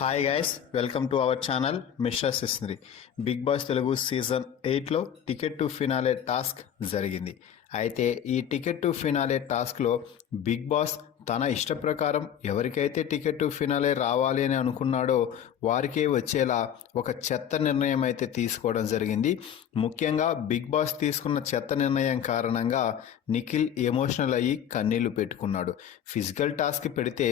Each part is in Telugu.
Hi guys, welcome to our channel mister Sisnari. Bigg Boss Telugu season 8లో టికెట్ టు ఫినాలే టాస్క్ జరిగింది. అయితే ఈ టికెట్ టు ఫినాలే టాస్క్లో బిగ్ బాస్ తన ఇష్ట ప్రకారం ఎవరికైతే టికెట్ టు ఫినాలే రావాలి అని అనుకున్నాడో వారికే వచ్చేలా ఒక చెత్త నిర్ణయం అయితే తీసుకోవడం జరిగింది. ముఖ్యంగా బిగ్ బాస్ తీసుకున్న చెత్త నిర్ణయం కారణంగా నిఖిల్ ఎమోషనల్ అయ్యి కన్నీళ్లు పెట్టుకున్నాడు. ఫిజికల్ టాస్క్ పెడితే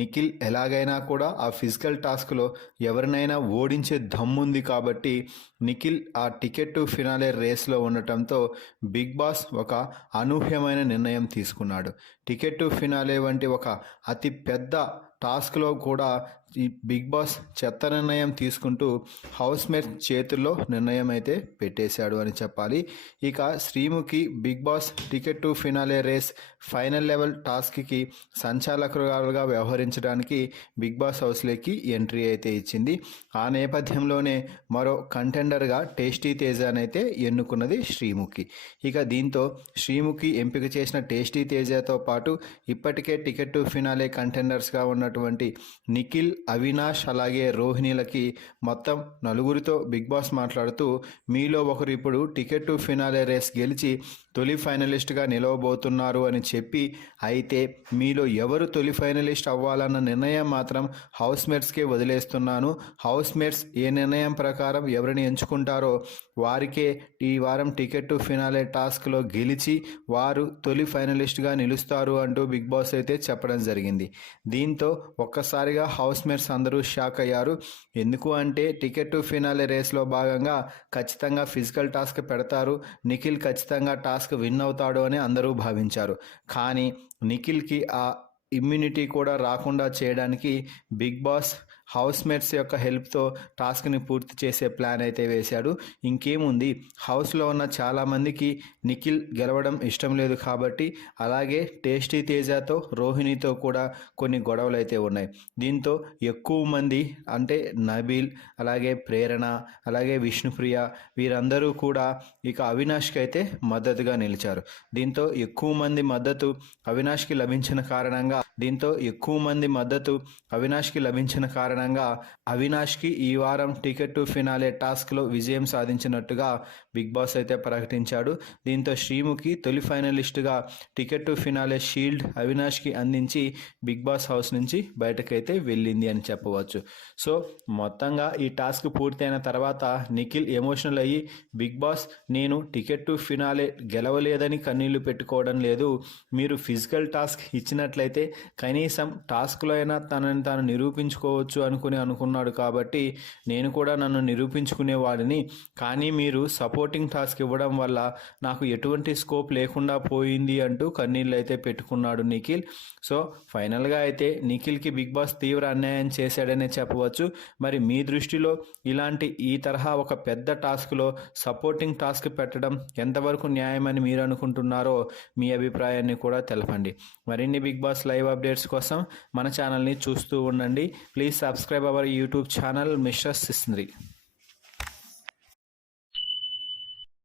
నిఖిల్ ఎలాగైనా కూడా ఆ ఫిజికల్ టాస్క్లో ఎవరినైనా ఓడించే దమ్ముంది కాబట్టి నిఖిల్ ఆ టికెట్ టు ఫినాలే రేస్లో ఉండటంతో బిగ్ బాస్ ఒక అనూహ్యమైన నిర్ణయం తీసుకున్నాడు. టికెట్ టు ఫినాలే వంటి ఒక అతి పెద్ద టాస్క్లో కూడా ఈ బిగ్ బాస్ చెత్త నిర్ణయం తీసుకుంటూ హౌస్ మేట్స్ చేతుల్లో నిర్ణయం అయితే పెట్టేశాడు అని చెప్పాలి. ఇక Sreemukhi Bigg Boss ticket to finale race final level టాస్క్కి సంచాలకురాలుగా వ్యవహరించడానికి బిగ్ బాస్ హౌస్లోకి ఎంట్రీ అయితే ఇచ్చింది. ఆ నేపథ్యంలోనే మరో కంటెండర్గా టేస్టీ తేజానైతే ఎన్నుకున్నది శ్రీముఖి. ఇక దీంతో శ్రీముఖి ఎంపిక చేసిన టేస్టీ తేజతో పాటు ఇప్పటికే టికెట్ టు ఫినాలే కంటెండర్స్గా ఉన్నటువంటి నిఖిల్, అవినాష్ అలాగే రోహిణిలకి మొత్తం నలుగురితో బిగ్ బాస్ మాట్లాడుతూ మీలో ఒకరు ఇప్పుడు టికెట్ టు ఫినాలే రేస్ గెలిచి తొలి ఫైనలిస్ట్గా నిలవబోతున్నారు అని చెప్పి, అయితే మీలో ఎవరు తొలి ఫైనలిస్ట్ అవ్వాలన్న నిర్ణయం మాత్రం హౌస్ మేట్స్కే వదిలేస్తున్నాను. హౌస్ మేట్స్ ఏ నిర్ణయం ప్రకారం ఎవరిని ఎంచుకుంటారో వారికే ఈ వారం టికెట్ టు ఫినాలే టాస్క్లో గెలిచి వారు తొలి ఫైనలిస్ట్గా నిలుస్తారు అంటూ బిగ్ బాస్ అయితే చెప్పడం జరిగింది. దీంతో ఒక్కసారిగా హౌస్ మేట్స్ అందరూ షాక్ అయ్యారు. ఎందుకు అంటే టికెట్ టు ఫినాలే రేస్లో భాగంగా ఖచ్చితంగా ఫిజికల్ టాస్క్ పెడతారు, నిఖిల్ ఖచ్చితంగా టాస్క్ విన్ అవుతాడు అని అందరూ భావించారు. కానీ నిఖిల్కి ఆ ఇమ్యూనిటీ కూడా రాకుండా చేయడానికి బిగ్ బాస్ హౌస్ మేట్స్ యొక్క హెల్ప్తో టాస్క్ని పూర్తి చేసే ప్లాన్ అయితే వేశాడు. ఇంకేముంది, హౌస్లో ఉన్న చాలామందికి నిఖిల్ గెలవడం ఇష్టం లేదు కాబట్టి అలాగే టేస్టీ తేజతో రోహిణితో కూడా కొన్ని గొడవలు అయితే ఉన్నాయి. దీంతో ఎక్కువ మంది అంటే నబీల్ అలాగే ప్రేరణ అలాగే విష్ణుప్రియ వీరందరూ కూడా ఇక అవినాష్కి అయితే మద్దతుగా నిలిచారు. దీంతో ఎక్కువ మంది మద్దతు అవినాష్కి లభించిన కారణంగా అవినాష్కి ఈ వారం టికెట్ టు ఫినాలే టాస్క్లో విజయం సాధించినట్టుగా బిగ్ బాస్ అయితే ప్రకటించాడు. దీంతో శ్రీముఖి తొలి ఫైనలిస్టుగా టికెట్ టు ఫినాలే షీల్డ్ అవినాష్కి అందించి బిగ్ బాస్ హౌస్ నుంచి బయటకైతే వెళ్ళింది అని చెప్పవచ్చు. సో మొత్తంగా ఈ టాస్క్ పూర్తయిన తర్వాత నిఖిల్ ఎమోషనల్ అయ్యి బిగ్ బాస్ నేను టికెట్ టు ఫినాలే గెలవలేదని కన్నీళ్లు పెట్టుకోవడం లేదు, మీరు ఫిజికల్ టాస్క్ ఇచ్చినట్లయితే కనీసం టాస్క్లో అయినా తనని తాను నిరూపించుకోవచ్చు అనుకున్నాడు కాబట్టి నేను కూడా నన్ను నిరూపించుకునేవాడిని, కానీ మీరు సపోర్టింగ్ టాస్క్ ఇవ్వడం వల్ల నాకు ఎటువంటి స్కోప్ లేకుండా పోయింది అంటూ కన్నీళ్ళు అయితే పెట్టుకున్నాడు నిఖిల్. సో ఫైనల్గా అయితే నిఖిల్కి బిగ్ బాస్ తీవ్ర అన్యాయం చేశాడనే చెప్పవచ్చు. మరి మీ దృష్టిలో ఈ తరహా ఒక పెద్ద టాస్క్లో సపోర్టింగ్ టాస్క్ పెట్టడం ఎంతవరకు న్యాయమని మీరు అనుకుంటున్నారో మీ అభిప్రాయాన్ని కూడా తెలపండి. మరిన్ని బిగ్ బాస్ లైవ్ అప్డేట్స్ కోసం మన ఛానల్ని చూస్తూ ఉండండి. Please subscribe our YouTube channel mister సిస్నరి.